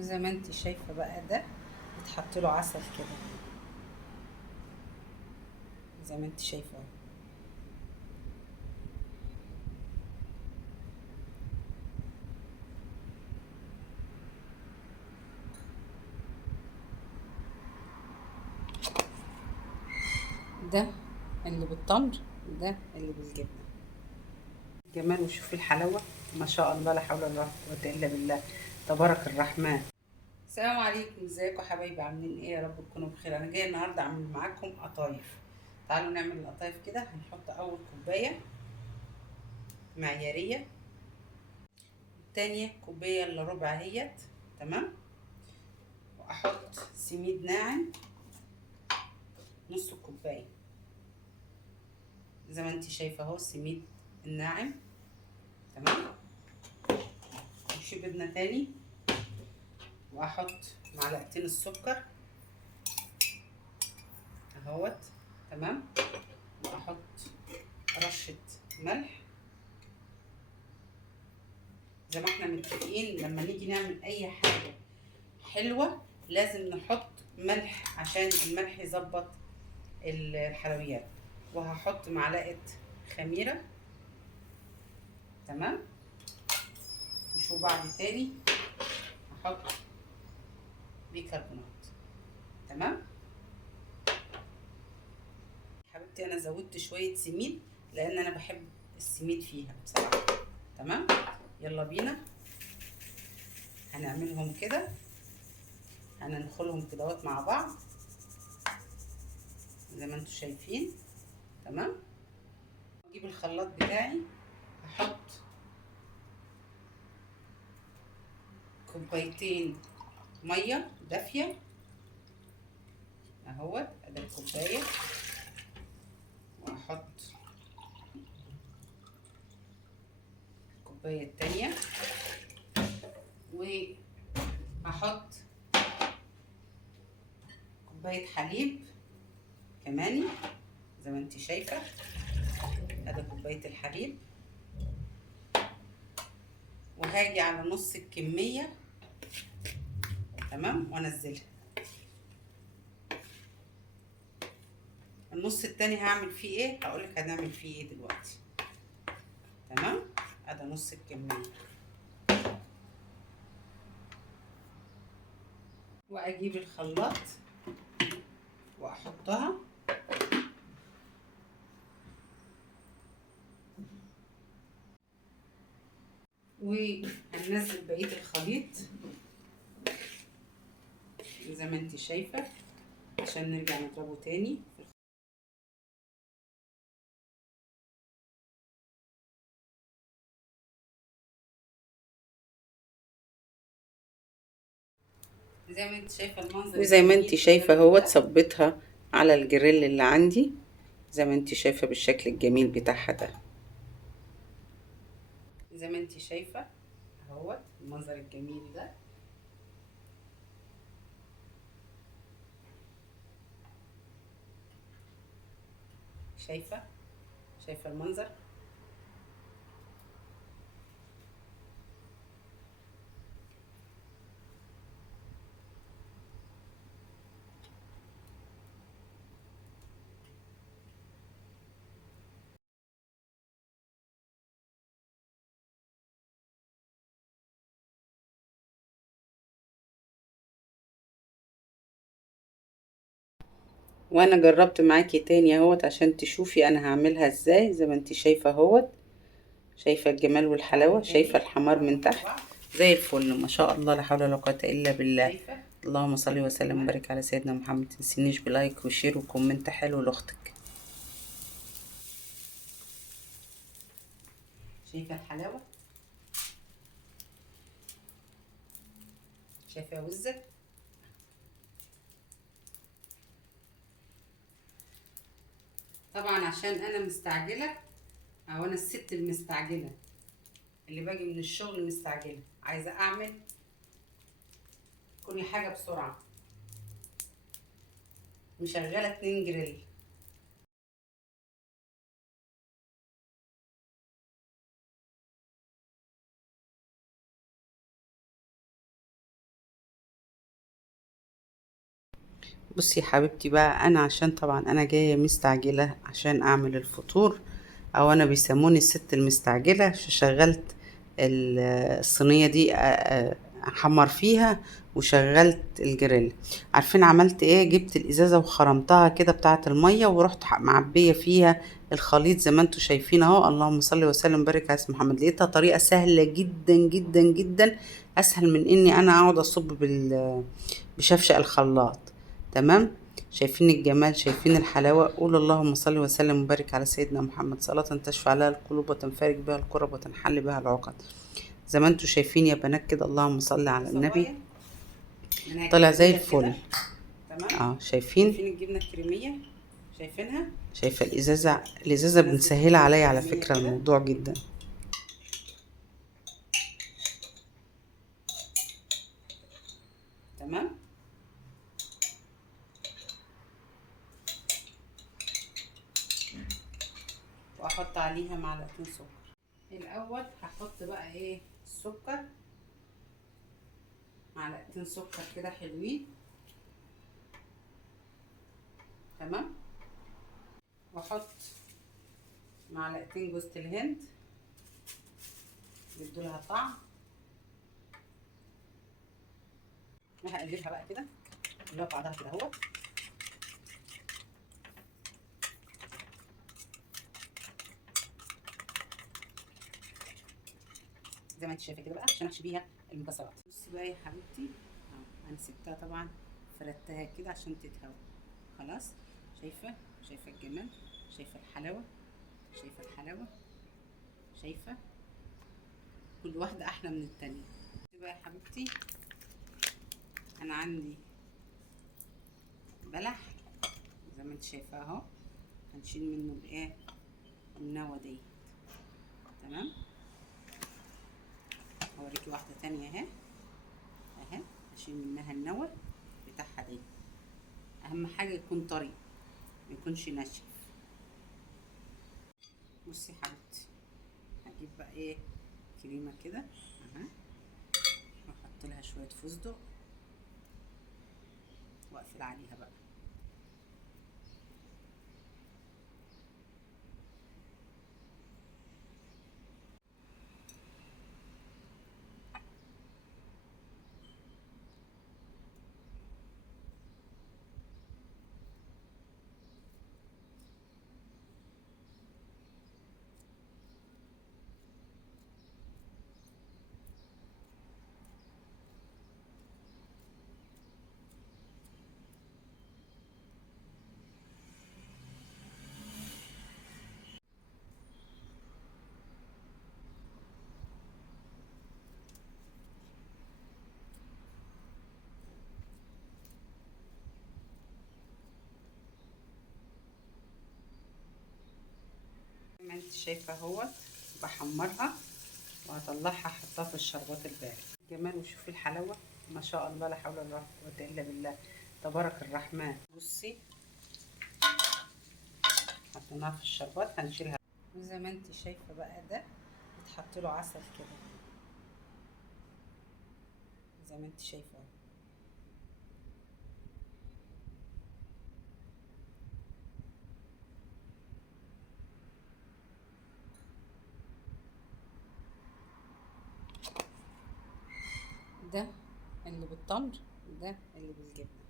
زي ما انت شايفه بقى ده بتحط له عسل كده زي ما انت شايفه اهو. ده اللي بالتمر، ده اللي بالجبنه. جمال، وشوفي الحلاوه، ما شاء الله، لا حول ولا قوه الا بالله، تبارك الرحمن. السلام عليكم، ازيكم حبايبي؟ عاملين ايه؟ يا رب تكونوا بخير. انا جايه النهارده اعمل معاكم قطايف. تعالوا نعمل القطايف كده. هنحط اول كوبايه معياريه، تانية كوبايه الا ربع اهيت، تمام. واحط سميد ناعم نص كوبايه زي ما انت شايفه اهو، السميد الناعم، تمام. وشبدنا تاني، واحط معلقتين السكر اهوت، تمام. واحط رشه ملح زي ما احنا متفقين. لما نيجي نعمل اي حاجه حلوه لازم نحط ملح عشان الملح يظبط الحلويات. وهحط معلقه خميره، تمام. وشو بعد تاني هحط بيكربونات، تمام. حبيبتي انا زودت شويه سميد لان انا بحب السميد فيها بصراحه، تمام. يلا بينا هنعملهم كده، هننخلهم كده مع بعض زي ما انتم شايفين، تمام. اجيب الخلاط بتاعي، احط كوبايتين ميه دافيه اهوت، ادي الكوبايه. واحط الكوبايه التانيه، وهحط كوبايه حليب كمان زي ما انت شايفه، ادي كوبايه الحليب. وهاجي على نص الكميه، تمام، وانزلها. النص التاني هعمل فيه ايه؟ هقولك هنعمل فيه ايه دلوقتي، تمام. ادي نص الكميه. واجيب الخلاط واحطها، وهننزل بقيه الخليط زي ما انت شايفه عشان نرجع نضربه تاني. زي ما انت شايفه المنظر، وزي ما انت شايفه اهوت صبيتها على الجريل اللي عندي زي ما انت شايفه بالشكل الجميل بتاعها ده. زي ما انت شايفه اهوت المنظر الجميل ده. شايفه المنظر. وانا جربت معاكي تاني اهوت عشان تشوفي انا هعملها ازاي. زي ما انت شايفه اهوت، شايفه الجمال والحلاوه، شايفه الحمار من تحت زي الفل، ما شاء الله، لا حول ولا قوه الا بالله. اللهم صل وسلم وبارك على سيدنا محمد. متنسينيش بلايك وشير وكومنت حلو لاختك. شايفه الحلاوه، شايفه وزه. طبعا عشان انا مستعجله، او انا الست المستعجله اللي باجي من الشغل مستعجله، عايزه اعمل كل حاجه بسرعه، مشغله 2 جريل. بصي يا حبيبتي بقى، انا عشان طبعا انا جايه مستعجله عشان اعمل الفطور، او انا بيسموني الست المستعجله. شغلت الصينيه دي احمر فيها، وشغلت الجريل. عارفين عملت ايه؟ جبت الازازه وخرمتها كده بتاعه الميه، ورحت معبيه فيها الخليط زي ما انتوا شايفين اهو. اللهم صل وسلم وبارك على سيدنا محمد. لقيتها طريقه سهله جدا جدا جدا، اسهل من اني انا اقعد اصب بشفشق الخلاط. تمام. شايفين الجمال، شايفين الحلاوة. قول اللهم صل وسلم وبارك على سيدنا محمد، صلاة تشفع لها القلوب وتنفرج بها الكرب وتنحل بها العقد. زي ما انتوا شايفين يا بنات كده، اللهم صل على النبي. طلع زي الفل. تمام. شايفين الجبنة الكريمية؟ شايفينها؟ شايفة الازازة بنسهلها عليا على فكرة الموضوع جدا. تمام. واحط عليها معلقتين سكر. الاول هحط بقى ايه؟ السكر، معلقتين سكر كده حلوين. تمام. واحط معلقتين جوز الهند بيدوا لها طعم. وهقلبها بقى كده اللي هو بعضها كده اهو. زي ما انت شايفه كده بقى، عشان احشي بيها المكسرات. بصي بقى يا حبيبتي اهو، انا سبتها طبعا، فردتها كده عشان تتهوى. خلاص. شايفه الجمال، شايفه الحلاوه، شايفه الحلاوه، شايفه كل واحده احلى من التانيه. بصي بقى يا حبيبتي، انا عندي بلح زي ما انت شايفاه اهو، هنشيل منه الايه؟ النوى دي. تمام. هوريكي واحده تانية اهي، اهي هشيل منها النوى بتاعها دي. اهم حاجه يكون طري، ما يكونش ناشف. بصي يا حبيبتي، هجيب بقى ايه؟ كريمه كده اهي، واحط لها شويه فستق واقفل عليها بقى. زي ما انت شايفه اهوت، بحمرها وهطلعها احطها في الشربات البارد. جمال، وشوفي الحلاوه، ما شاء الله، لا حول ولا قوه الا بالله، تبارك الرحمن. بصي، حطيناها في الشربات، هنشيلها. وزي ما انت شايفه بقى، ده بتحط له عسل كده زي ما انت شايفه. ده اللي بالتمر، ده اللي بالجبنه.